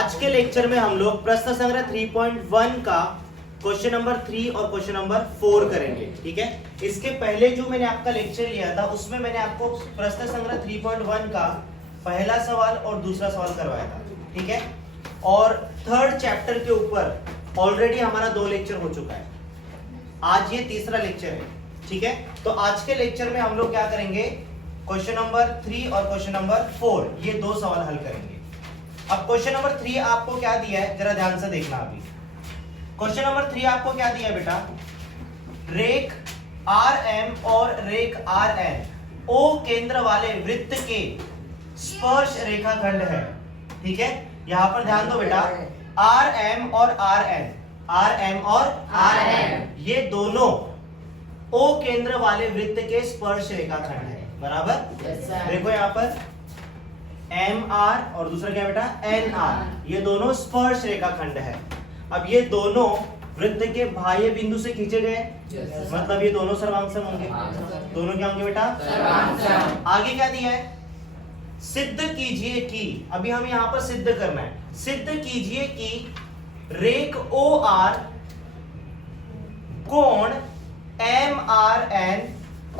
आज के लेक्चर में हम लोग प्रश्न संग्रह 3.1 का क्वेश्चन नंबर 3 और क्वेश्चन नंबर 4 करेंगे। ठीक है, इसके पहले जो मैंने आपका लेक्चर लिया था उसमें मैंने आपको प्रश्न संग्रह 3.1 का पहला सवाल और दूसरा सवाल करवाया था। ठीक है, और थर्ड चैप्टर के ऊपर ऑलरेडी हमारा 2 लेक्चर हो चुका है, आज ये तीसरा लेक्चर है। ठीक है, तो आज के लेक्चर में हम लोग क्या करेंगे, क्वेश्चन नंबर 3 और क्वेश्चन नंबर 4 ये 2 सवाल हल करेंगे। अब क्वेश्चन नंबर 3 आपको क्या दिया है, जरा ध्यान से देखना। अभी क्वेश्चन नंबर 3 आपको क्या दिया है बेटा, रेख RM और रेख RN O केंद्र वाले वृत्त के स्पर्श रेखाखंड है। ठीक है, यहां पर ध्यान दो बेटा, RM और RN ये दोनों O केंद्र वाले वृत्त के स्पर्श रेखाखंड है। बराबर, देखो यहां पर MR और दूसरा क्या बेटा NR, ये दोनों स्पर्श रेखाखंड है। अब ये दोनों वृत्त के बाह्य बिंदु से खींचे गए, मतलब ये दोनों सर्वांगसम होंगे। दोनों क्या होंगे बेटा, सर्वांगसम। आगे क्या दिया है, सिद्ध कीजिए कि, अभी हमें यहां पर सिद्ध करना है, सिद्ध कीजिए कि रेख OR कोण MRN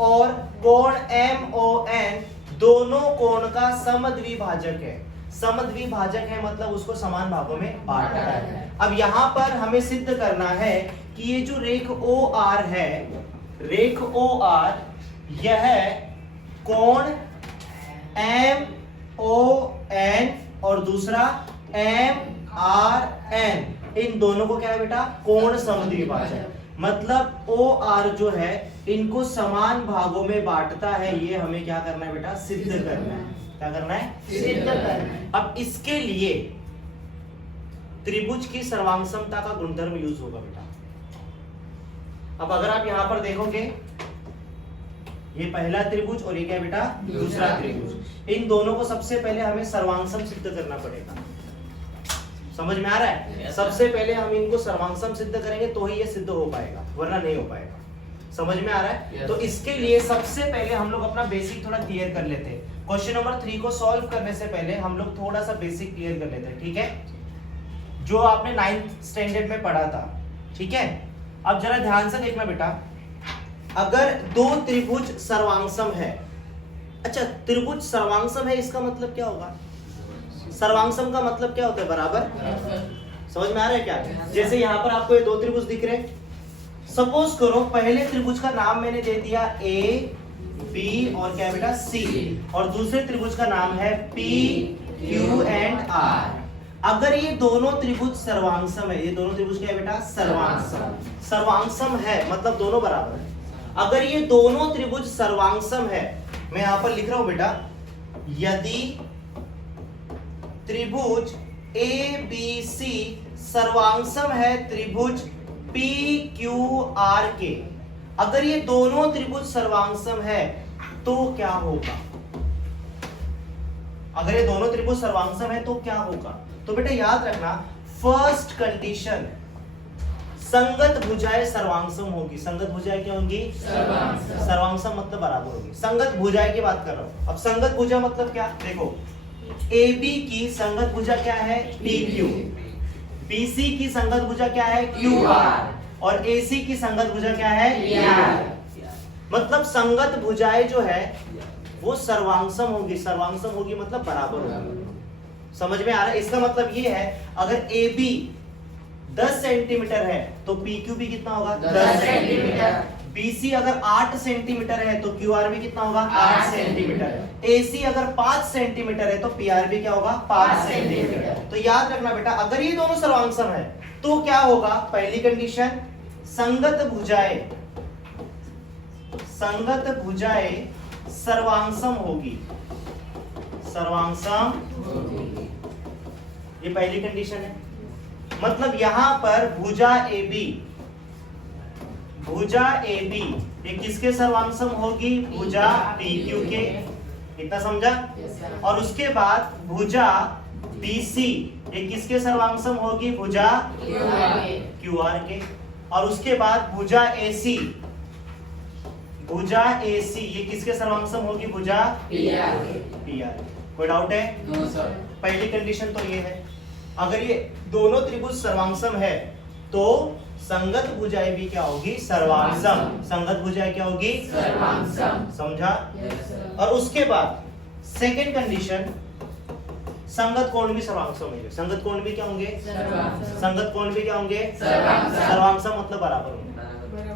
और कोण MON दोनों कोण का समद्विभाजक है। समद्विभाजक है मतलब उसको समान भागों में बांटा है। अब यहां पर हमें सिद्ध करना है कि ये जो रेख OR है, रेख OR यह कोण MON और दूसरा MRN, इन दोनों को क्या है बेटा, कोण समद्विभाजक, मतलब OR जो है इनको समान भागों में बांटता है। ये हमें क्या करना है बेटा, सिद्ध करना है। क्या करना है, सिद्ध करना है। अब इसके लिए त्रिभुज की सर्वांगसमता का गुणधर्म यूज होगा बेटा। अब अगर आप यहां पर देखोगे, ये पहला त्रिभुज और ये क्या बेटा, दूसरा त्रिभुज, इन दोनों को सबसे पहले हमें सर्वांगसम सिद्ध करना पड़ेगा। समझ में आ रहा है, सबसे पहले हम इनको सर्वांगसम सिद्ध करेंगे तो ही ये सिद्ध हो पाएगा, वरना नहीं हो पाएगा। समझ में आ रहा है, तो इसके लिए सबसे पहले हम लोग अपना बेसिक थोड़ा क्लियर कर लेते हैं। क्वेश्चन नंबर 3 को सॉल्व करने से पहले हम लोग थोड़ा सा बेसिक क्लियर कर लेते हैं। ठीक है, जो आपने 9th स्टैंडर्ड में पढ़ा था। ठीक है, अब जरा ध्यान से देखना बेटा, अगर 2 त्रिभुज सर्वांगसम है, अच्छा त्रिभुज सर्वांगसम है इसका मतलब क्या होगा, सर्वांगसम का मतलब क्या होता है, बराबर। समझ में आ रहा है क्या, जैसे यहाँ पर आपको ये 2 त्रिभुज दिख रहे हैं, सपोज करो पहले त्रिभुज का नाम मैंने दे दिया A B और क्या बेटा C, और दूसरे त्रिभुज का नाम है P Q and R। अगर ये दोनों त्रिभुज सर्वांगसम है, ये दोनों त्रिभुज क्या है बेटा, सर्वांगसम। सर्वांगसम है मतलब दोनों बराबर है। अगर ये दोनों त्रिभुज सर्वांगसम है, मैं यहां पर लिख रहा हूं बेटा, यदि त्रिभुज ABC सर्वांगसम है त्रिभुज PQR के, अगर ये दोनों त्रिभुज सर्वांगसम है तो क्या होगा, अगर ये दोनों त्रिभुज सर्वांगसम है तो क्या होगा, तो बेटा याद रखना, फर्स्ट कंडीशन संगत भुजाएं सर्वांगसम होगी। संगत भुजाएं क्या होंगी, सर्वांगसम मतलब बराबर होगी। संगत भुजाएं की बात कर रहा हूं। अब संगत भुजा मतलब क्या, देखो AB की संगत भुजा क्या है, PQ, BC की संगत भुजा क्या है, QR, और AC की संगत भुजा क्या है, PR। मतलब संगत भुजाएं जो है वो सर्वांगसम होगी। सर्वांगसम होगी मतलब बराबर होगी। समझ में आ रहा है, इसका मतलब ये है, अगर AB 10 सेंटीमीटर है तो PQ भी कितना होगा, 10 सेंटीमीटर। BC अगर 8 सेंटीमीटर है तो QR भी कितना होगा, 8 सेंटीमीटर। AC अगर 5 सेंटीमीटर है तो PR भी क्या होगा, 5 सेंटीमीटर। तो याद रखना बेटा, अगर ये दोनों सर्वांगसम है तो क्या होगा, पहली कंडीशन संगत भुजाएं सर्वांगसम होगी। सर्वांगसम, ये पहली कंडीशन है। मतलब यहां पर भुजा AB ये किसके सर्वांगसम होगी, भुजा PQ के। इतना समझा। और उसके बाद भुजा BC ये किसके सर्वांगसम होगी, भुजा QR के। और उसके बाद भुजा AC ये किसके सर्वांगसम होगी, भुजा PR। कोई डाउट है? No sir. पहली कंडीशन तो ये है। अगर ये दोनों त्रिभुज सर्वांगसम है तो संगत भुजाएं भी क्या होगी? सर्वांगसम। संगत भुजाएं क्या होगी? सर्वांगसम। समझा? और उसके बाद सेकंड कंडीशन, संगत कोण भी सर्वांगसम होंगे। संगत कोण भी क्या होंगे? संगत कोण भी क्या होंगे? सर्वांगसम मतलब बराबर होंगे।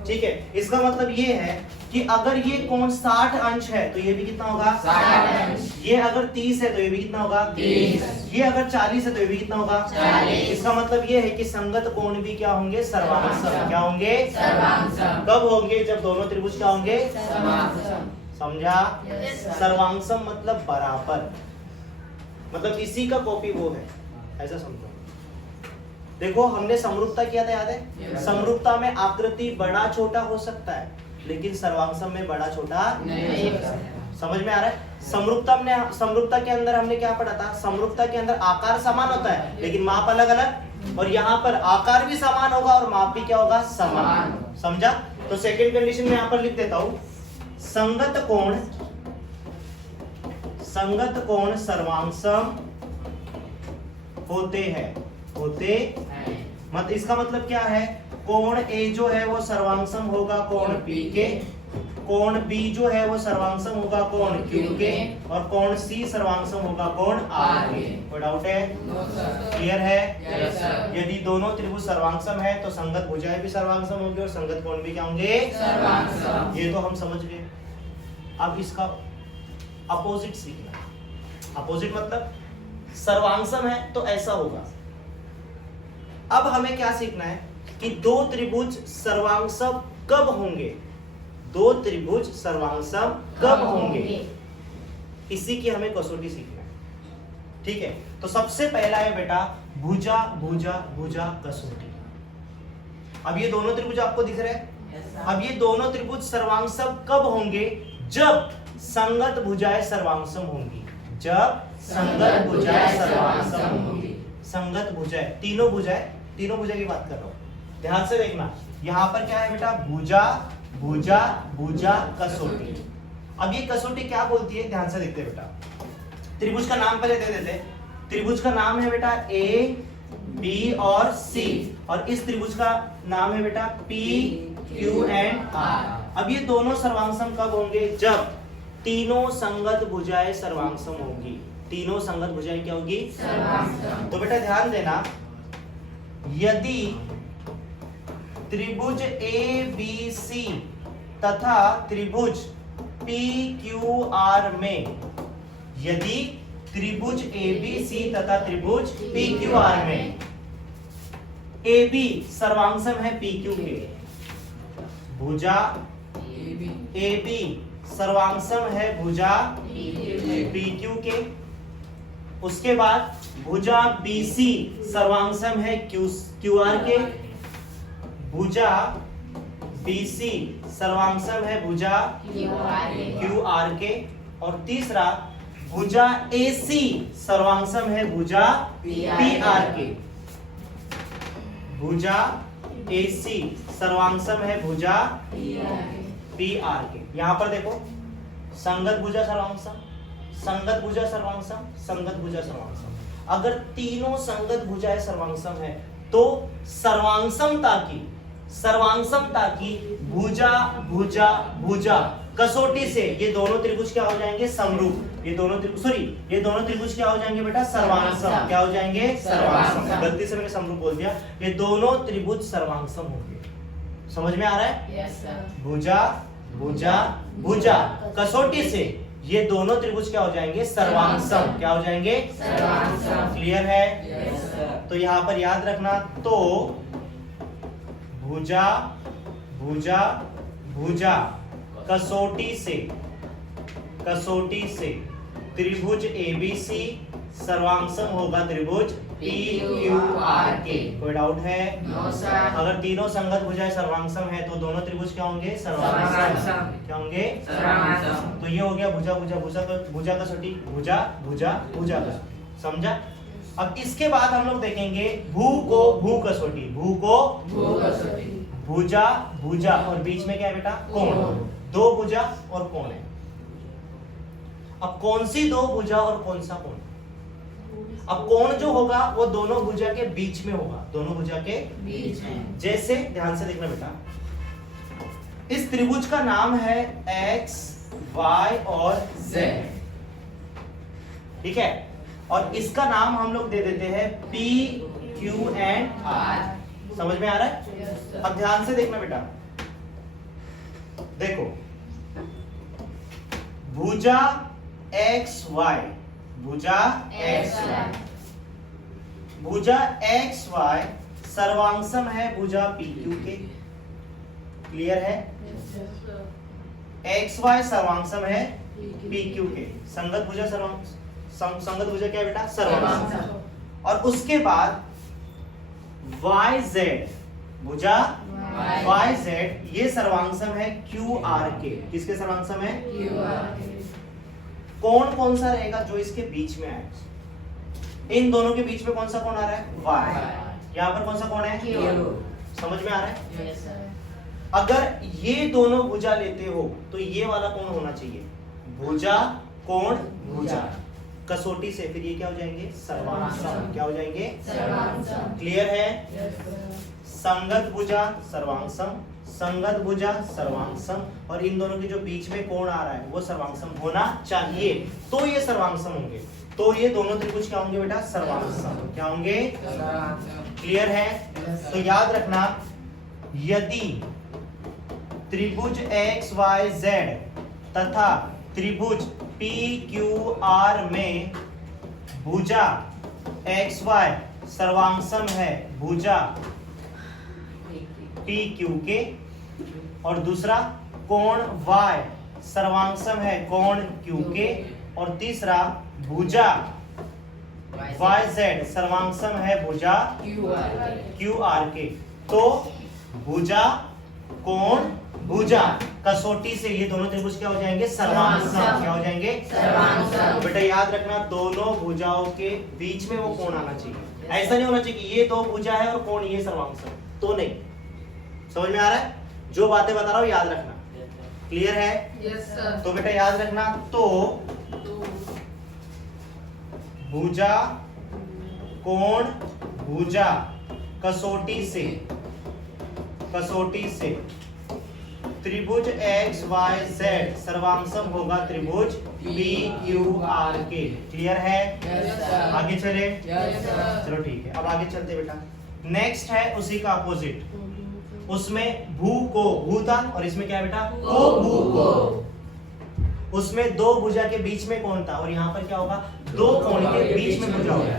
ठीक है, इसका मतलब ये है कि अगर ये कोण 60 अंश है तो ये भी कितना होगा? 60 अंश। ये अगर 30 है तो ये भी कितना होगा? 30। ये अगर 40 है तो ये भी कितना होगा? 40। इसका मतलब ये है कि संगत कोण भी क्या होंगे? सर्वांगसम। क्या होंगे? सर्वांगसम। कब होंगे? जब दोनों त्रिभुज क्या होंगे? सर्वांगसम। समझा? सर्वांगसम मतलब बराबर, मतलब इसी का कॉपी वो है, ऐसा समझो। देखो हमने समरूपता किया था, याद है? समरूपता में आकृति बड़ा छोटा हो सकता है लेकिन सर्वांगसम में बड़ा छोटा नहीं हो सकता। समझ में आ रहा है? समरूपता के अंदर हमने क्या पढ़ा था? समरूपता के अंदर आकार समान होता है लेकिन माप अलग अलग, और यहाँ पर आकार भी समान होगा और माप भी क्या होगा? समान। समझा? तो सेकंड कंडीशन में यहाँ पर लिख देता हूं, संगत कोण सर्वांगसम होते हैं। मत इसका मतलब क्या है? कोण ए जो है वो सर्वांगसम होगा कोण पी के, कोण बी जो है वो सर्वांगसम होगा कोण क्यू के, और कोण सी सर्वांगसम होगा कोण आर के। कोई डाउट है? क्लियर है? यदि दोनों त्रिभुज सर्वांगसम है तो संगत भुजाएं भी सर्वांगसम होंगे और संगत कोण भी क्या होंगे? सर्वांगसम। ये तो हम समझ गए। अब इसका अपोजिट सीखना। अपोजिट मतलब सर्वांगसम है तो ऐसा होगा। अब हमें क्या सीखना है कि दो त्रिभुज सर्वांगसम कब होंगे? दो त्रिभुज सर्वांगसम कब होंगे, इसी की हमें कसौटी सीखना है। ठीक है, तो सबसे पहला है बेटा भुजा भुजा भुजा कसौटी। अब ये दोनों त्रिभुज आपको दिख रहे हैं। अब ये दोनों त्रिभुज सर्वांगसम कब होंगे? जब संगत भुजाएं सर्वांगसम होंगी। जब संगत भुजाएं सर्वांगसम होंगी। संगत भुजाएं, तीनों भुजाएं की बात कर रहा हूं, ध्यान से देखना। यहां पर क्या है बेटा? भुजा भुजा भुजा कसौटी। अब ये कसौटी क्या बोलती है? ध्यान से देखते हैं बेटा। त्रिभुज का नाम पहले दे देते। त्रिभुज का नाम है बेटा ए बी और सी, और इस त्रिभुज का नाम है बेटा पी क्यू एंड आर। अब ये दोनों सर्वांगसम कब होंगे? जब तीनों संगत भुजाएं सर्वांगसम होंगी। तीनों संगत भुजाएं क्या होगी? सर्वांगसम। तो बेटा ध्यान देना, यदि त्रिभुज ए बी सी तथा त्रिभुज पी क्यू आर में, यदि त्रिभुज ए बी सी तथा त्रिभुज पी क्यू आर में ए बी सर्वांगसम है पी क्यू के, भुजा ए बी सर्वांगसम है भुजा पी क्यू के, उसके बाद भुजा BC सर्वांगसम है QR के, भुजा BC सर्वांगसम है भुजा QR के, और तीसरा भुजा AC सर्वांगसम है भुजा PR के। भुजा AC सर्वांगसम है भुजा PR के। यहां पर देखो, संगत भुजा सर्वांगसम, संगत भुजा सर्वांगसम, संगत भुजा सर्वांगसम। अगर तीनों संगत भुजाएं सर्वांगसम है तो सर्वांगसमता की भुजा भुजा भुजा कसौटी से ये दोनों त्रिभुज क्या हो जाएंगे? समरूप। ये दोनों त्रिभुज क्या हो जाएंगे बेटा? सर्वांगसम। क्या हो जाएंगे? सर्वांगसम। गलती से मैंने समरूप बोल दिया। ये दोनों त्रिभुज सर्वांगसम होंगे। समझ में आ रहा है? Yes sir. भुजा भुजा भुजा कसौटी से ये दोनों त्रिभुज क्या हो जाएंगे? सर्वांगसम। क्या हो जाएंगे? सर्वांगसम। क्लियर है? Yes sir. तो यहां पर याद रखना, तो भुजा भुजा भुजा कसौटी से त्रिभुज ABC सर्वांगसम होगा त्रिभुज PQR के। कोई डाउट है? No sir. अगर तीनों संगत भुजाएं सर्वांगसम है तो दोनों त्रिभुज क्या होंगे? सर्वांगसम। क्या होंगे? सर्वांगसम। तो ये हो गया भुजा भुजा भुजा कसौटी, भुजा भुजा भुजा कसौटी। समझा? अब इसके बाद हम लोग देखेंगे भू को भू कसौटी। भू को भू कसौटी। भुजा भुजा और बीच में क्या है बेटा? कोण। दो भुजा और कोण है। अब कौन सी दो भुजा और कौन सा कोण? अब कोण जो होगा वो दोनों भुजा के बीच में होगा, दोनों भुजा के बीच में। जैसे ध्यान से देखना बेटा, इस त्रिभुज का नाम है x, y और z, ठीक है, और इसका नाम हम लोग दे देते हैं p, q एंड r। समझ में आ रहा है? अब ध्यान से देखना बेटा, देखो भुजा xy, भुजा xy, भुजा xy सर्वांगसम है भुजा pq के। क्लियर है? xy सर्वांगसम है pq के। संगत भुजा संगत भुजा क्या है बेटा? सर्वांगसम। और उसके बाद yz, भुजा yz ये सर्वांगसम है qr के। किसके सर्वांगसम है? कोण कौन सा रहेगा जो इसके बीच में आए? इन दोनों के बीच में कौन सा कोण आ रहा है? y। यहाँ पर कौन सा कोण है? समझ में आ रहा है? अगर ये दोनों भुजा लेते हो तो ये वाला कोण होना चाहिए भुजा कोण भुजा, कसौटी से फिर ये क्या हो जाएंगे? सर्वांगसम। क्या हो जाएंगे? सर्वांगसम। क्लियर है? संगत भुजा सर्वांगसम, संगत भुजा सर्वांगसम, और इन दोनों के जो बीच में कोण आ रहा है वो सर्वांगसम होना चाहिए, तो ये सर्वांगसम होंगे। तो ये दोनों त्रिभुज क्या होंगे बेटा? सर्वांगसम। क्या होंगे? क्लियर है? तो याद रखना, यदि त्रिभुज एक्स वाई जेड तथा त्रिभुज पी क्यू आर में भुजा एक्स वाई सर्वांगसम है भुजा पी क्यू के, और दूसरा कोण y सर्वांगसम है कोण q के, और तीसरा भुजा yz सर्वांगसम है भुजा qr के, तो भुजा कोण भुजा कसौटी से ये दोनों त्रिभुज क्या हो जाएंगे? सर्वांगसम। क्या हो जाएंगे? सर्वांगसम। बेटा याद रखना, दोनों भुजाओं के बीच में वो कोण आना चाहिए। ऐसा नहीं होना चाहिए कि ये दो भुजा है और कोण ये सर्वांगसम, तो नहीं। समझ में आ रहा है? जो बातें बता रहा हूं याद रखना। क्लियर है? Yes sir. तो बेटा याद रखना, तो भुजा कोण भुजा कसौटी से त्रिभुज एक्स वाई जेड सर्वांगसम होगा त्रिभुज पी क्यू आर के। क्लियर है? Yes sir. आगे चले? Yes sir. चलो ठीक है, अब आगे चलते बेटा। नेक्स्ट है उसी का अपोजिट, उसमें भू को भू था और इसमें क्या है बेटा? को भू को। उसमें दो भुजा के बीच में कोण था और यहाँ पर क्या होगा? दो कोण के बीच में भुजा होगा।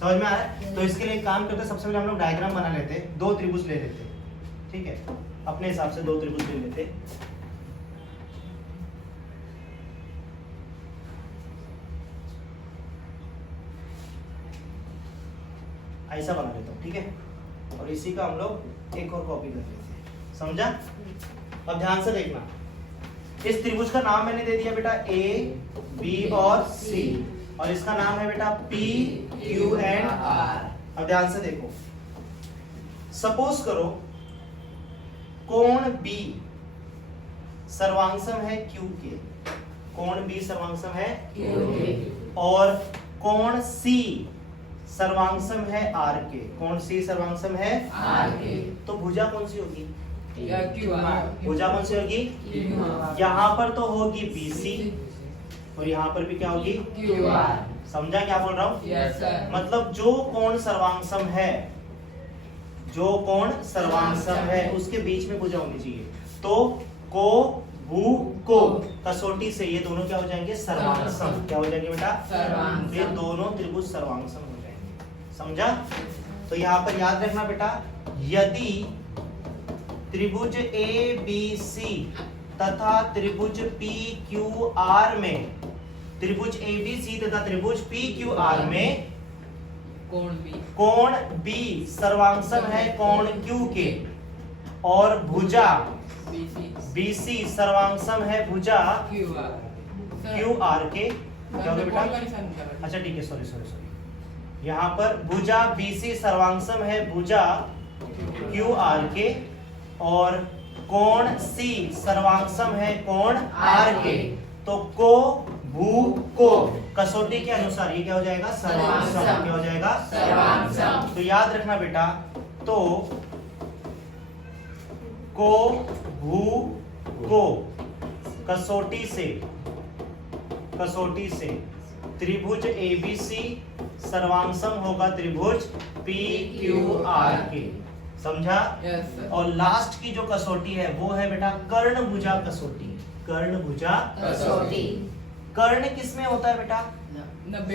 समझ में आ रहा है? तो इसके लिए काम करते, सबसे पहले हम लोग डायग्राम बना लेते, दो त्रिभुज ले लेते, ठीक है, अपने हिसाब से दो त्रिभुज ले लेते। ऐसा बना लेता हूं, ठीक है, और इसी का हम लोग एक और कॉपी कर लेते हैं। समझा? अब ध्यान से देखना, इस त्रिभुज का नाम मैंने दे दिया बेटा ए, बी और सी, और इसका नाम है बेटा पी, क्यू एंड आर। अब ध्यान से देखो, सपोज करो कोण बी सर्वांगसम है क्यू के, कोण बी सर्वांगसम है क्यू के, और कोण सी सर्वांगसम है आर के, कोण सी सर्वांगसम है आर के, तो भुजा कौन सी होगी? Q R. भुजा कौन सी होगी? Q R. यहाँ पर तो होगी BC और यहाँ पर भी क्या होगी? Q R. समझा क्या बोल रहा हूँ? Yes sir. मतलब जो कोण सर्वांगसम है, जो कोण सर्वांगसम है उसके बीच में भुजा होनी चाहिए, तो को भू को कसौटी से ये दोनों क्या हो जाएंगे? सर्वांगसम। क्या हो जाएंगे बेटा? सर्वांगसम। ये दोनों त्रिभुज सर्वांगसम हो जाएंगे। समझा? तो यहाँ पर याद रखना बेटा, यदि त्रिभुज ABC तथा त्रिभुज PQR में, त्रिभुज ABC तथा त्रिभुज PQR में कोण B सर्वांगसम है कोण Q के, और भुजा BC सर्वांगसम है भुजा QR के। क्या हो गया बेटा? अच्छा ठीक है, सॉरी, यहाँ पर भुजा BC सर्वांगसम है भुजा QR के, और कोण C सर्वांगसम है कोण R के, तो को भू को कसौटी के अनुसार ये क्या हो जाएगा? सर्वांशम। क्या हो जाएगा? सर्वांशम। तो याद रखना बेटा, तो को भू को कसौटी से त्रिभुज एबीसी सर्वांशम होगा त्रिभुज PQR के। समझा? Yes, sir. और लास्ट की जो कसौटी है वो है बेटा कर्णभुजा कसौटी। कर्णभुजा कसौटी। कर्ण किसमें होता है बेटा? 90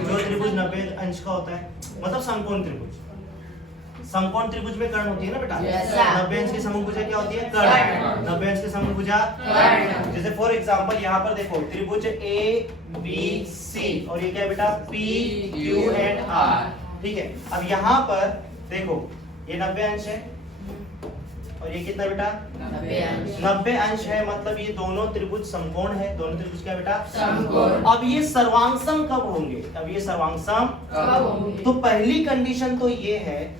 जो त्रिभुज 90 अंश का होता है, मतलब समकोण त्रिभुज। समकोण त्रिभुज में कर्ण होती है ना बेटा? Yes, sir. 90 अंश की समभुजा क्या होती है? कर्ण। कर्ण। 90 अंश की समभुजा कर्ण। जैसे फॉर एग्जांपल यहाँ पर देखो त्रिभुज ABC और ये क्या है बेटा? PQ and R। ठीक है, अब यहाँ पर देखो ये 90 अंश है और ये कितना बेटा? 90 अंश। 90 अंश है, मतलब ये दोनों त्रिभुज समकोण है। दोनों त्रिभुज क्या बेटा? समकोण। अब ये सर्वांशम कब होंगे? अब ये सर्वांशम कब होंगे? तो पहली कंडीशन तो ये है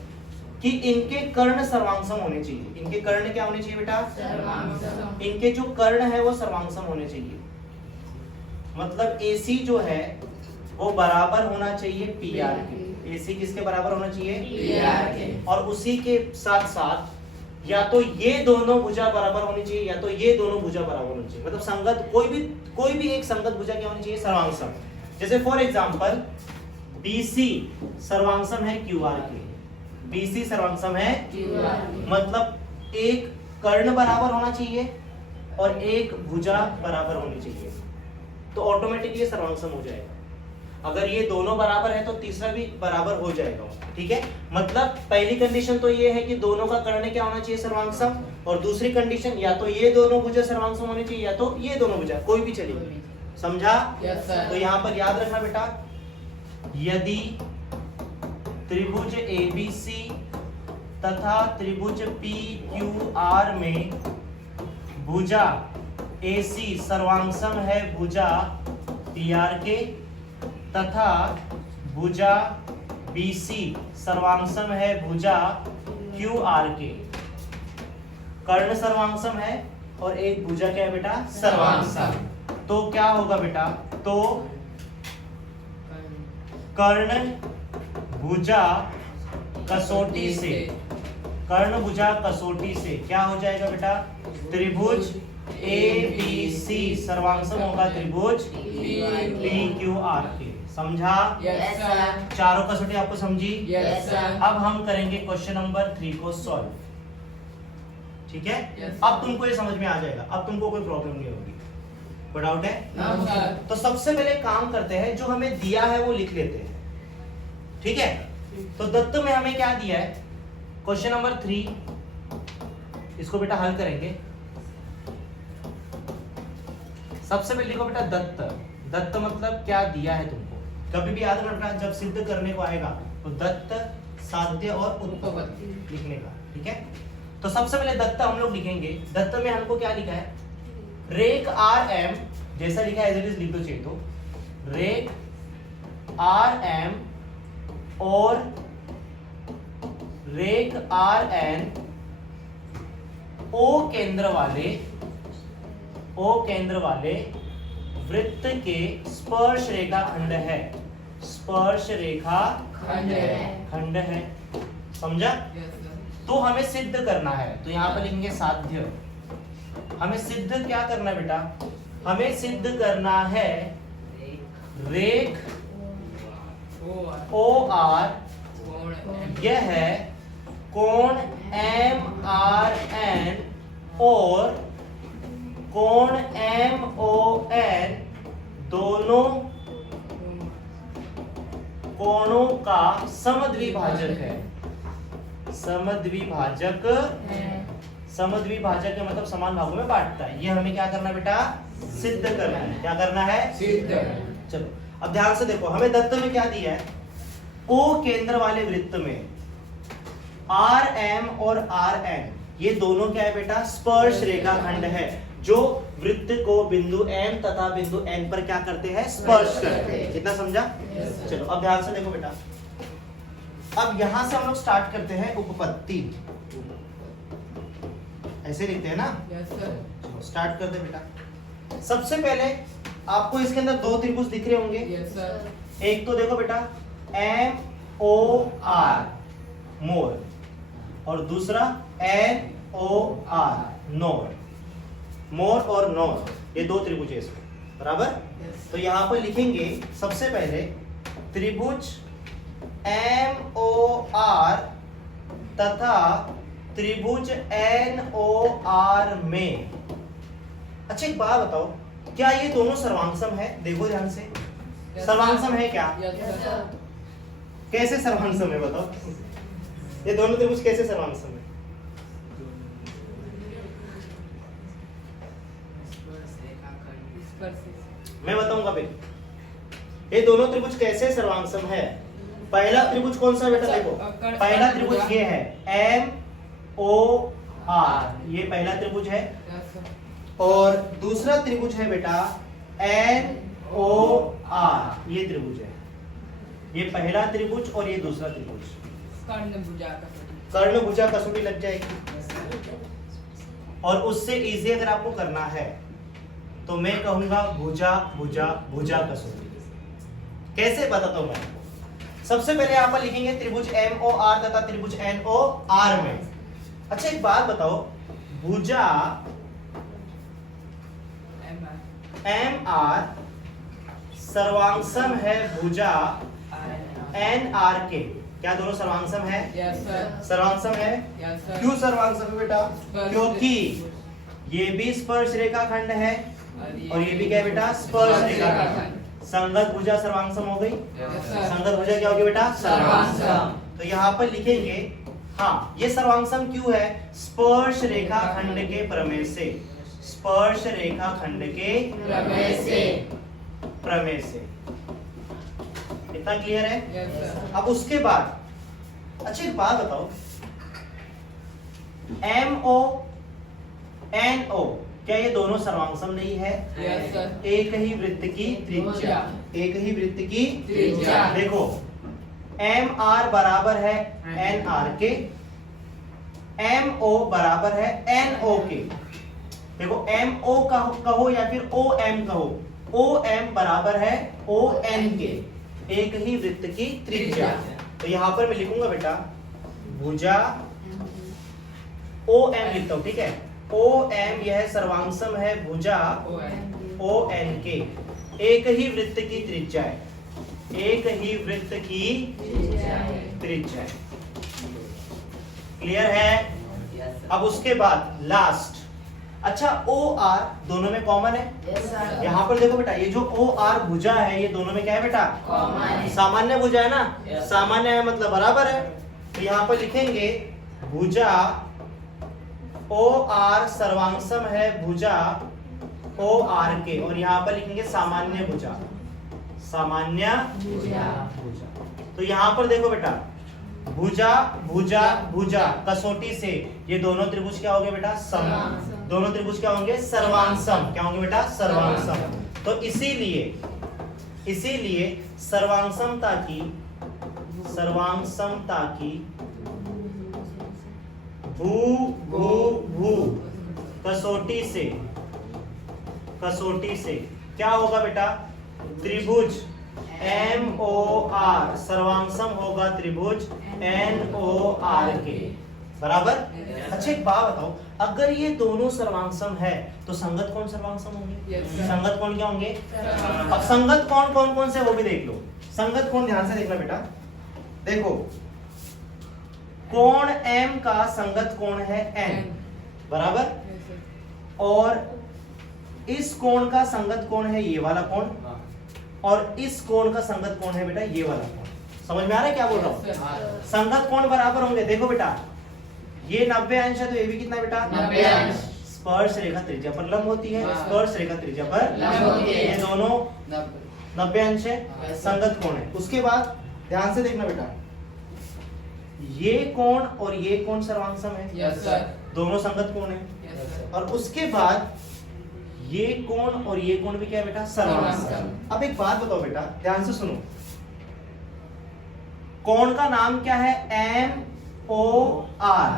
कि इनके कर्ण सर्वांशम होने चाहिए। इनके कर्ण क्या होने चाहिए बेटा? सर्वांशम। इनके जो कर्ण है वो सर्वांशम होने चाहिए। मतलब AC जो है वो बराबर होना चाहिए PR के। AC किसके बराबर होना चाहिए? PR के। और उसी के साथ साथ या तो ये दोनों भुजा बराबर होनी चाहिए या तो ये दोनों भुजा बराबर होनी चाहिए। मतलब संगत कोई भी एक संगत भुजा क्या होनी चाहिए? सर्वांशम। जैसे फॉर एग्जांपल BC सर्वांशम है QR के। BC सर्वांशम है QR के। मतलब एक कर्ण बराबर होना चाहिए और एक भुजा बराबर होनी चाहिए, तो ऑटोमेटिकली सर्वांशम हो जाएगा। अगर ये दोनों बराबर है तो तीसरा भी बराबर हो जाएगा। ठीक है, मतलब पहली कंडीशन तो ये है कि दोनों का कर्ण क्या होना चाहिए? सर्वांशम। और दूसरी कंडीशन या तो ये दोनों भुजा सर्वांशम होनी चाहिए या तो ये दोनों भुजा, कोई भी चलेगी। समझा? Yes, sir. तो यहाँ पर याद रखना बेटा, यदि त्रिभुज ABC तथा त्रिभुज PQR में भुजा AC सर्वांशम है भुजा PR के तथा भुजा BC सर्वांशम है भुजा QR के। कर्ण सर्वांशम है और एक भुजा क्या है बेटा? सर्वांशम। तो क्या होगा बेटा? तो कर्ण भुजा कसौटी से कर्ण भुजा कसौटी से क्या हो जाएगा बेटा? त्रिभुज ABC सर्वांशम होगा त्रिभुज PQR के। समझा? Yes, sir. चारों कसौटी आपको समझी? Yes, sir. अब हम करेंगे क्वेश्चन नंबर 3 को सॉल्व। ठीक है? Yes, अब तुमको ये समझ में आ जाएगा, अब तुमको कोई प्रॉब्लम नहीं होगी। कोई डाउट है? No, sir. तो सबसे पहले काम करते हैं, जो हमें दिया है वो लिख लेते हैं। ठीक है, तो दत्त में हमें क्या दिया है? क्वेश्चन नंबर 3, इसको बेटा हल करेंगे। सबसे पहले लिखो बेटा दत्त। दत्त मतलब क्या दिया है तुमको। कभी भी याद रखना, जब सिद्ध करने को आएगा तो दत्त, साध्य और उत्पत्ति लिखने का। ठीक है, तो सबसे पहले दत्त हम लोग लिखेंगे। दत्त में हमको क्या लिखा है? रेख RM जैसा लिखा है एज इट इज लिख दो चाहिए तो। रेख RM और रेख RN O केंद्र वाले वृत्त के स्पर्श रेखा खंड है। स्पर्श रेखा खंड है। समझा? Yes, sir. तो हमें सिद्ध करना है, तो यहाँ पर लिखेंगे साध्य। हमें सिद्ध क्या करना है बेटा? हमें सिद्ध करना है रेख OR यह है कोण MRN और कोण MON दोनों कोणों का समद्विभाजक है। समद्विभाजक समद्विभाजक का मतलब समान भागों में बांटता है। ये हमें क्या करना है बेटा? सिद्ध करना है। क्या करना है? सिद्ध। चलो अब ध्यान से देखो, हमें दत्त में क्या दिया है? O केंद्र वाले वृत्त में RM और RN ये दोनों क्या है बेटा? स्पर्श रेखा खंड है, जो वृत्त को बिंदु M तथा बिंदु N पर क्या करते हैं? स्पर्श करते हैं। कितना समझा? चलो अब ध्यान से देखो बेटा, अब यहां से हम लोग स्टार्ट करते हैं उपपत्ति। ऐसे लिखते हैं ना? Yes, sir. चलो स्टार्ट करते हैं बेटा। सबसे पहले आपको इसके अंदर दो त्रिभुज दिख रहे होंगे। Yes sir. एक तो देखो बेटा MOR मोर, और दूसरा NOR नोर। मोर और नोर, ये दो त्रिभुज है इसमें, बराबर। तो यहां पर लिखेंगे सबसे पहले त्रिभुज MOR तथा त्रिभुज NOR में। अच्छा एक बात बताओ, क्या ये दोनों सर्वांगसम है? देखो ध्यान से, सर्वांगसम है क्या? Yes sir. कैसे सर्वांगसम है बताओ? ये दोनों त्रिभुज कैसे सर्वांगसम है? मैं बताऊंगा फिर। ये दोनों त्रिभुज कैसे सर्वांगसम है? पहला त्रिभुज कौन सा बेटा? देखो पहला त्रिभुज ये है MOR, ये पहला त्रिभुज है। और दूसरा त्रिभुज है बेटा NOR, ये त्रिभुज है। ये पहला त्रिभुज और ये दूसरा त्रिभुज। कर्ण भुजा कसौटी लग जाएगी। और उससे इजी अगर आपको करना है तो मैं कहूंगा भुजा भुजा भुजा कसौटी। कैसे बताता हूं मैं आपको। सबसे पहले यहां पर लिखेंगे त्रिभुज MOR तथा त्रिभुज NOR में। अच्छा एक बात बताओ, भुजा MR सर्वांगसम है भुजा NR के। क्या दोनों सर्वांगसम है? Yes sir. सर्वांगसम है। Yes sir. क्यों सर्वांगसम है बेटा? क्योंकि ये भी स्पर्श रेखा खंड है और ये भी क्या है बेटा? स्पर्श रेखा खंड। संगत भुजा सर्वांगसम हो गई। संगत भुजा क्या होगी बेटा? सर्वांगसम। तो यहाँ पर लिखेंगे, हाँ ये सर्वांगसम क्यों है? स्पर्श रेखा खंड के प्रमेय से। स्पर्श रेखा खंड के प्रमेय से। इतना क्लियर है? Yes sir. अब उसके बाद अच्छा एक बात बताओ, MO NO क्या ये दोनों सर्वांगसम नहीं है? Yes sir. एक ही वृत्त की त्रिज्या। एक ही वृत्त की त्रिज्या। देखो MR बराबर है NR के, MO बराबर है NO के। देखो MO कहो या फिर OM कहो, OM बराबर है ON के। एक ही वृत्त की त्रिज्या। तो यहां पर मैं लिखूंगा बेटा भुजा OM लिखता हूं, ठीक है। OM यह सर्वांगसम है भुजा ON के। एक ही वृत्त की त्रिज्या है। एक ही वृत्त की त्रिज्या है। क्लियर है? अब उसके बाद लास्ट, अच्छा OR दोनों में कॉमन है। यहाँ पर देखो बेटा, ये जो OR भुजा है ये दोनों में क्या है बेटा? सामान्य भुजा है ना। सामान्य है मतलब बराबर है। तो यहाँ पर लिखेंगे भुजा OR सर्वांगसम है भुजा OR के, और यहाँ पर लिखेंगे सामान्य भुजा। सामान्य भुजा। तो यहाँ पर देखो बेटा भुजा भुजा भुजा कसौटी से ये दोनों त्रिभुज क्या होंगे बेटा? सम। दोनों त्रिभुज क्या होंगे? सर्वांगसम। क्या होंगे बेटा? सर्वांगसम। तो इसीलिए सर्वांगसमता की भू भू भू कसौटी से क्या होगा बेटा? त्रिभुज MOR सर्वांगसम होगा त्रिभुज NOR के, बराबर। अच्छा एक बात बताओ, अगर ये दोनों सर्वांगसम है तो संगत कोण सर्वांगसम होंगे? संगत कोण क्या होंगे? अब संगत कोण कौन कौन से वो भी देख लो। संगत कोण ध्यान से देखना बेटा। देखो कोण M का संगत कोण है N, बराबर। और इस कोण का संगत कोण है ये वाला कोण, और इस कोण का संगत कोण है बेटा ये वाला कोण। समझ में आ रहा है क्या बोल रहा हूं? संगत कोण बराबर होंगे। देखो बेटा ये 90 अंश है तो ये भी कितना बेटा? 90 अंश। स्पर्श रेखा त्रिज्या पर लंब होती है। स्पर्श रेखा त्रिज्या पर लंब होती है। ये दोनों 90 अंश है, संगत कोण है। उसके बाद ध्यान से देखना बेटा, ये कोण और ये कोण सर्वांगसम है। Yes sir. दोनों संगत कोण है। Yes sir. और उसके बाद ये कोण और ये कोण भी क्या है बेटा? सर्वांगसम। अब एक बात बताओ बेटा, ध्यान से सुनो। कोण का नाम क्या है? MOR।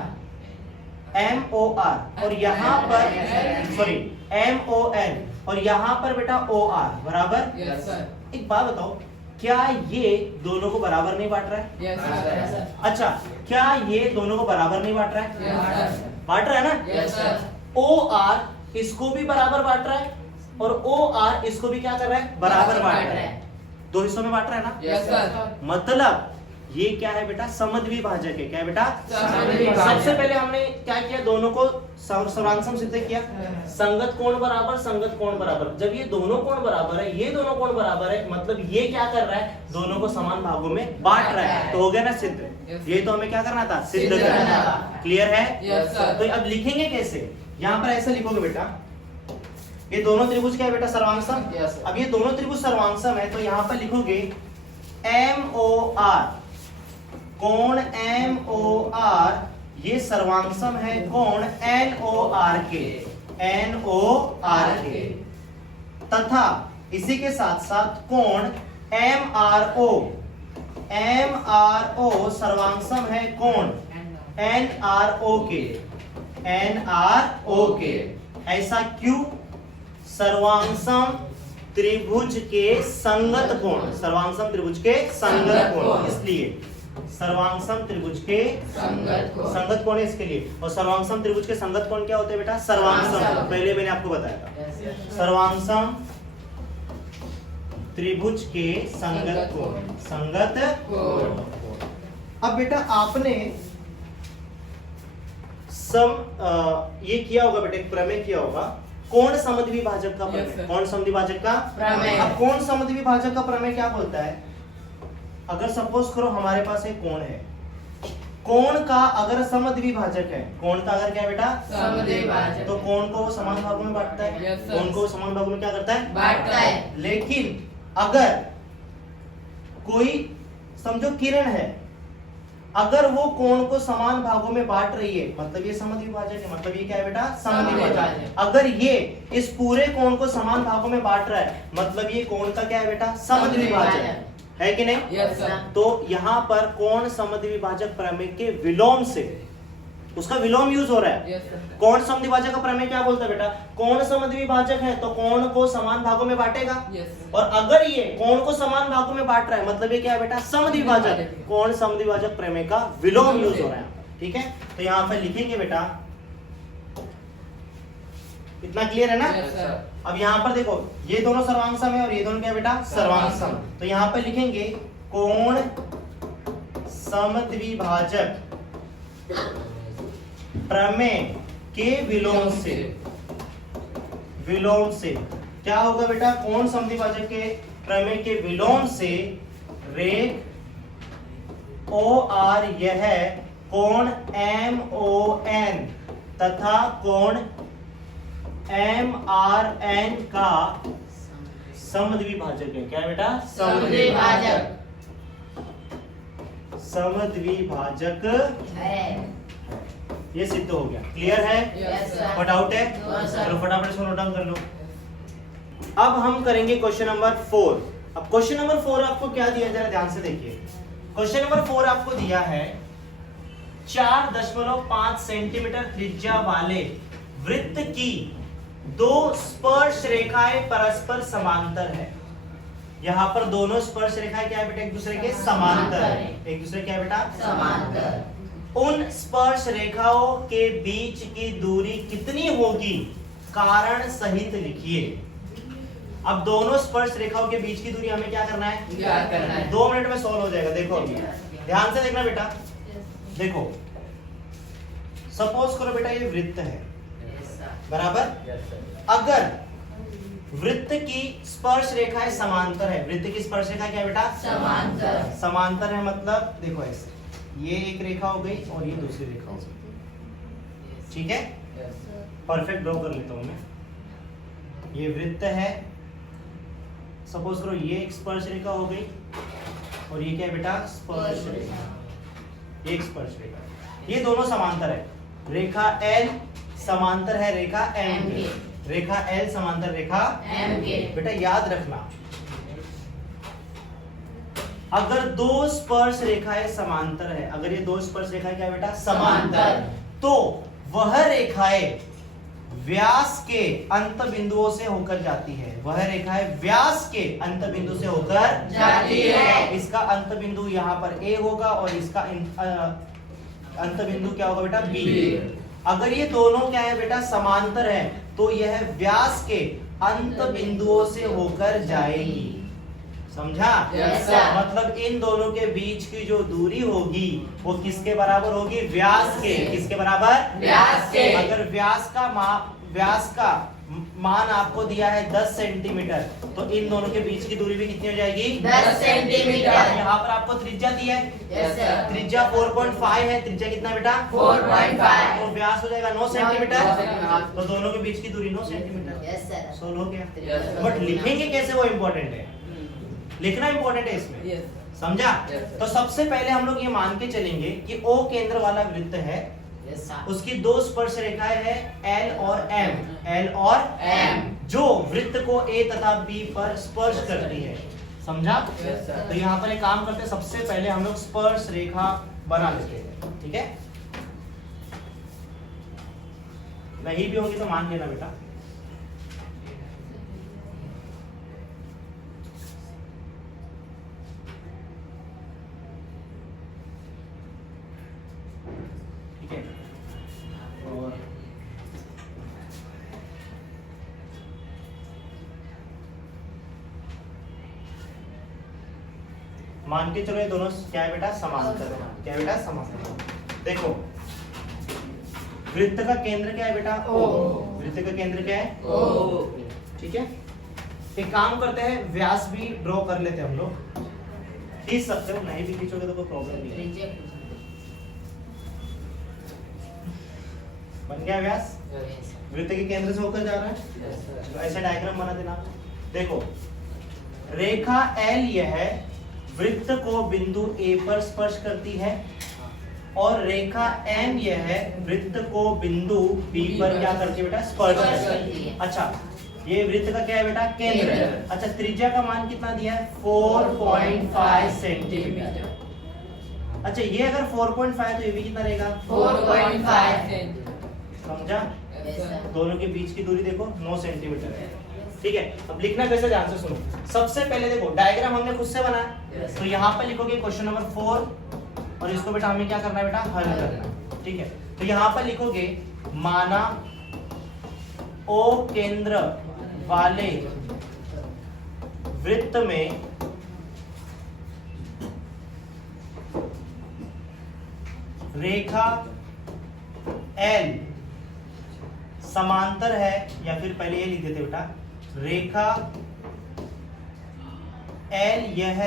MOR और यहां पर सॉरी MON, और यहाँ पर बेटा OR बराबर। Yes sir. एक बात बताओ, क्या ये दोनों को बराबर नहीं बांट रहा है? Yes sir. अच्छा, क्या ये दोनों को बराबर नहीं बांट रहा है? Yes sir. बांट रहा है ना? Yes sir. OR इसको भी बराबर बांट रहा है और OR इसको भी क्या कर रहा है? बराबर बांट रहा है। दो हिस्सों में बांट रहा है ना? Yes sir. मतलब ये क्या है बेटा? समद्विभाजक है। क्या है बेटा? समद्विभाजक। सबसे पहले हमने क्या किया? दोनों को सर्वांगसम सिद्ध किया। संगत कोण बराबर, संगत कोण बराबर। जब ये दोनों कोण बराबर है, ये दोनों कोण बराबर है, मतलब ये क्या कर रहा है? दोनों को समान भागों में बांट रहा है। तो हो गया ना सिद्ध। ये तो हमें क्या करना था? सिद्ध करना था। क्लियर है? Yes sir. तो अब लिखेंगे कैसे? यहाँ पर ऐसे लिखोगे बेटा, ये दोनों त्रिभुज क्या है बेटा? सर्वांगसम। Yes, sir. अब ये दोनों त्रिभुज सर्वांगसम है तो यहाँ पर लिखोगे MOR, कोण MOR ये सर्वांगसम है कोण NOR के, NOR के, तथा इसी के साथ साथ कोण MRO, MRO सर्वांगसम है कोण NRO के, NRO के। ऐसा क्यों? सर्वांगसम त्रिभुज के संगत कोण, सर्वांगसम त्रिभुज के संगत कोण, इसलिए सर्वांगसम त्रिभुज के संगत कोण है इसके लिए। और सर्वांगसम त्रिभुज के संगत कोण क्या होते हैं बेटा? सर्वांगसम। पहले मैंने आपको बताया था, सर्वांगसम त्रिभुज के संगत कोण, संगत कोण। अब बेटा आपने ये किया होगा बेटा, एक प्रमेय किया होगा, कोण समद्विभाजक का प्रमेय। कौन समद्विभाजक का प्रमेय? अब कोण समद्विभाजक का प्रमेय क्या बोलता है? अगर सपोज करो हमारे पास एक कोण है, कोण का अगर समद्विभाजक है, कोण का अगर क्या है बेटा? समद्विभाजक, तो कोण को वो समान भागों में बांटता है। Yes, sir. कोण को वो समान भागों में क्या करता है? बांटता है। लेकिन अगर कोई समझो किरण है, अगर वो कोण को समान भागों में बांट रही है, मतलब ये समद्विभाजक है, मतलब ये क्या है बेटा? समद्विभाजक। अगर ये इस पूरे कोण को समान भागों में बांट रहा है, मतलब ये कोण का क्या है बेटा? समद्विभाजक है कि नहीं? Yes sir. तो यहाँ पर कोण समद्विभाजक प्रमेय के विलोम से, उसका विलोम यूज हो रहा है। Yes sir. कोण समद्विभाजक का प्रमेय क्या बोलता है बेटा? कोण समद्विभाजक है तो कोण को समान भागों में बांटेगा। Yes sir. और अगर ये कोण को समान भागों में बांट रहा है, मतलब ये क्या है बेटा? समद्विभाजक। कोण समद्विभाजक प्रमेय का विलोम यूज हो रहा है। ठीक है, तो यहाँ पर लिखेंगे बेटा, इतना क्लियर है ना? Yes sir. अब यहाँ पर देखो, ये दोनों सर्वांगसम है और ये दोनों क्या है बेटा? सर्वांगसम। तो यहाँ पर लिखेंगे कोण समद्विभाजक प्रमेय के विलोम से, विलोम से क्या होगा बेटा? कोण समद्विभाजक के प्रमेय के विलोम से रेख OR यह कोण MON तथा कोण MRN का समद्विभाजक है। क्या है बेटा? समद्विभाजक समद्विभाजक है। ये सिद्ध हो गया। क्लियर है? Yes sir. कोई डाउट है? No sir. चलो फटाफट इसको नोट डाउन कर लो। अब हम करेंगे क्वेश्चन नंबर 4। अब क्वेश्चन नंबर 4 आपको क्या दिया, जरा ध्यान से देखिए। क्वेश्चन नंबर 4 आपको दिया है 4.5 सेंटीमीटर त्रिज्या वाले वृत्त की दो स्पर्श रेखाएं परस्पर समांतर है। यहाँ पर दोनों स्पर्श रेखाएं क्या है बेटा? एक दूसरे के समांतर है। एक दूसरे क्या है बेटा? समांतर। उन स्पर्श रेखाओं के बीच की दूरी कितनी होगी? कारण सहित लिखिए। अब दोनों स्पर्श रेखाओं के बीच की दूरी हमें क्या करना है? ज्ञात करना है। 2 मिनट में सॉल्व हो जाएगा। देखो अभी ध्यान से देखना बेटा। देखो सपोज करो बेटा ये वृत्त है, बराबर। अगर वृत्त की स्पर्श रेखाएं समांतर है, वृत्त की स्पर्श रेखा क्या है बेटा? समांतर। समांतर है मतलब देखो ऐसे, ये एक रेखा हो गई और ये दूसरी रेखा हो गई। ठीक है, परफेक्ट ड्रॉ कर लेता हूं मैं। ये वृत्त है, सपोज करो ये एक स्पर्श रेखा हो गई और ये क्या है बेटा? स्पर्श रेखा। ये एक स्पर्श रेखा, ये दोनों समांतर है। रेखा L समांतर है रेखा M के। रेखा L समांतर रेखा M के। बेटा याद रखना, अगर दो स्पर्श रेखाएं समांतर है, अगर ये दो स्पर्श रेखाएं क्या बेटा? समांतर, तो वह रेखाएं व्यास के अंत बिंदुओं से होकर जाती है। वह रेखा है व्यास के अंत बिंदु से होकर जाती है। इसका अंत बिंदु यहाँ पर ए होगा और इसका अंत बिंदु क्या होगा बेटा बी। अगर ये दोनों क्या है बेटा समांतर है तो यह व्यास के अंत बिंदुओं से होकर जाएगी। समझा? Yes, sir. मतलब इन दोनों के बीच की जो दूरी होगी वो किसके बराबर होगी? व्यास के। किसके बराबर? व्यास के। अगर व्यास का मान आपको दिया है 10 सेंटीमीटर तो इन दोनों के बीच की दूरी भी कितनी हो जाएगी? 10 सेंटीमीटर। यहाँ पर आपको त्रिज्या दी है। Yes, sir. त्रिज्या 4.5 है। त्रिज्या कितना बेटा? 4.5। तो व्यास हो जाएगा 9 सेंटीमीटर। 9 सेंटीमीटर। तो दोनों के बीच की दूरी 9 सेंटीमीटर। Yes, sir. सोल्व हो गया। Yes, sir. बट लिखेंगे कैसे वो इम्पोर्टेंट है, लिखना इम्पोर्टेंट है इसमें। समझा? Yes, sir. तो सबसे पहले हम लोग ये मान के चलेंगे कि O केंद्र वाला वृत्त है, Yes, sir. उसकी दो स्पर्श रेखाएं हैं L और M। L और M। जो वृत्त को A तथा B पर स्पर्श करती है। समझा? Yes, sir. तो यहाँ पर एक काम करते हैं, सबसे पहले हम लोग स्पर्श रेखा बना लेते हैं। ठीक है? नहीं भी होगी तो मान लेना बेटा। ठीक है? और मान के चलो ये दोनों क्या है बेटा? समांतर है। क्या है बेटा? समांतर। देखो वृत्त का केंद्र क्या है बेटा? O। वृत्त का केंद्र क्या है? O। ठीक है? एक काम करते हैं, व्यास भी ड्रॉ कर लेते हैं हम लोग। खींच सकते हो, नहीं भी खींचोगे तो कोई प्रॉब्लम नहीं है। बन गया व्यास? वृत्त के केंद्र से होकर जा रहा है। तो ऐसा डायग्राम बना देना। देखो रेखा L यह वृत्त को बिंदु A पर स्पर्श करती है और रेखा M यह वृत्त को बिंदु B पर क्या करती है बेटा? स्पर्श करती है। अच्छा, ये वृत्त का क्या है बेटा? केंद्र है। अच्छा, त्रिज्या का मान कितना दिया है? 4.5 सेंटीमीटर। अच्छा, ये अगर 4.5 है तो ये भी कितना रहेगा? 4.5। समझा? Yes, sir. दोनों के बीच की दूरी देखो 9 सेंटीमीटर है। ठीक है? अब लिखना कैसे, ध्यान से सुनो। सबसे पहले देखो डायग्राम हमने खुद से बनाया। Yes. तो यहाँ पर लिखोगे क्वेश्चन नंबर 4 और इसको बेटा हमें क्या करना है बेटा? हल करना। ठीक है? तो यहाँ पर लिखोगे माना O केंद्र वाले वृत्त में रेखा L समांतर है, या फिर पहले ये लिख देते बेटा, रेखा L यह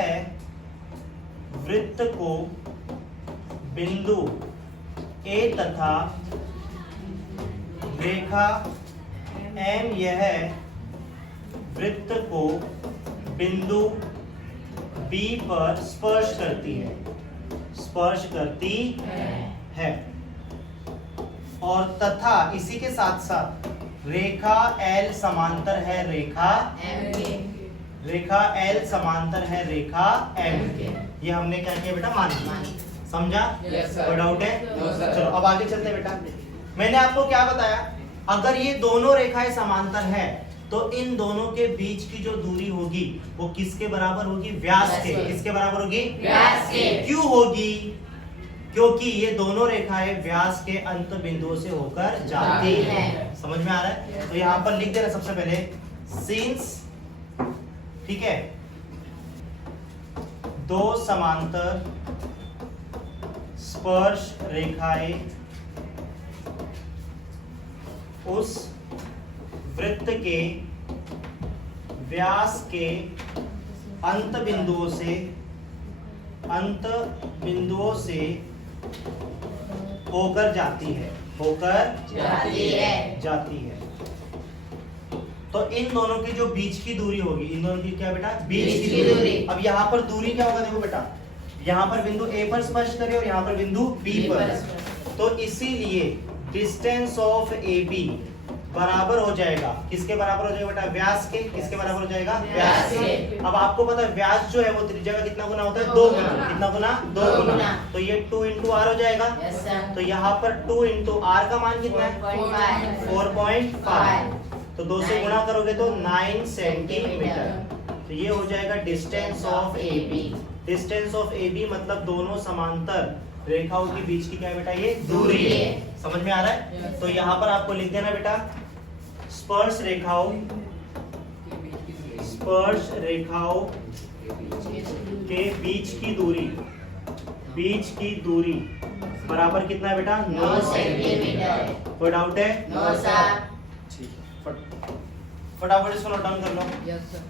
वृत्त को बिंदु A तथा रेखा M यह वृत्त को बिंदु B पर स्पर्श करती है। स्पर्श करती है। और तथा इसी के साथ साथ रेखा L समांतर है रेखा रेखा L समांतर है रेखा M के। ये हमने क्या किया बेटा? मान लिया। समझा? Yes, sir. कोई डाउट है? No, sir. चलो अब आगे चलते हैं बेटा। मैंने आपको क्या बताया? अगर ये दोनों रेखाएं समांतर है तो इन दोनों के बीच की जो दूरी होगी वो किसके बराबर होगी? व्यास के। किसके बराबर होगी? व्यास के। क्यों होगी? क्योंकि ये दोनों रेखाएं व्यास के अंत बिंदुओं से होकर जाती है। समझ में आ रहा है? तो यहाँ पर लिख देना सबसे पहले सिंस, ठीक है, दो समांतर स्पर्श रेखाएं उस वृत्त के व्यास के अंत बिंदुओं से होकर जाती है। जाती है। तो इन दोनों की जो बीच की दूरी होगी, इन दोनों की क्या बेटा? बीच की दूरी। अब यहाँ पर दूरी क्या होगा? देखो बेटा, यहाँ पर बिंदु A पर स्पर्श करे और यहाँ पर बिंदु B पर। तो इसीलिए डिस्टेंस ऑफ AB बराबर हो जाएगा, किसके बराबर हो जाएगा बेटा? व्यास के। किसके बराबर हो जाएगा? व्यास के। अब आपको पता है व्यास जो है वो त्रिज्या का कितना गुना होता है? 2 गुना। कितना गुना? 2 दो गुना। गुना। तो ये 2 इंटू आर हो जाएगा। Yes, sir. तो यहाँ पर 2 इंटू आर का मान कितना है? 4.5. 4.5। तो 2 से गुणा करोगे तो 9 सेंटीमीटर। तो ये हो जाएगा distance of A B. Distance of A B मतलब दोनों समांतर रेखाओं के बीच की क्या है बेटा? ये दूरी है। समझ में आ रहा है? तो यहाँ पर आपको लिख देना बेटा स्पर्श रेखाओं के बीच की दूरी बराबर कितना है बेटा? 9 9 सेंटीमीटर। सेंटीमीटर। कोई डाउट है? No, sir. फटाफट इसको नोट डाउन कर लो। Yes, sir.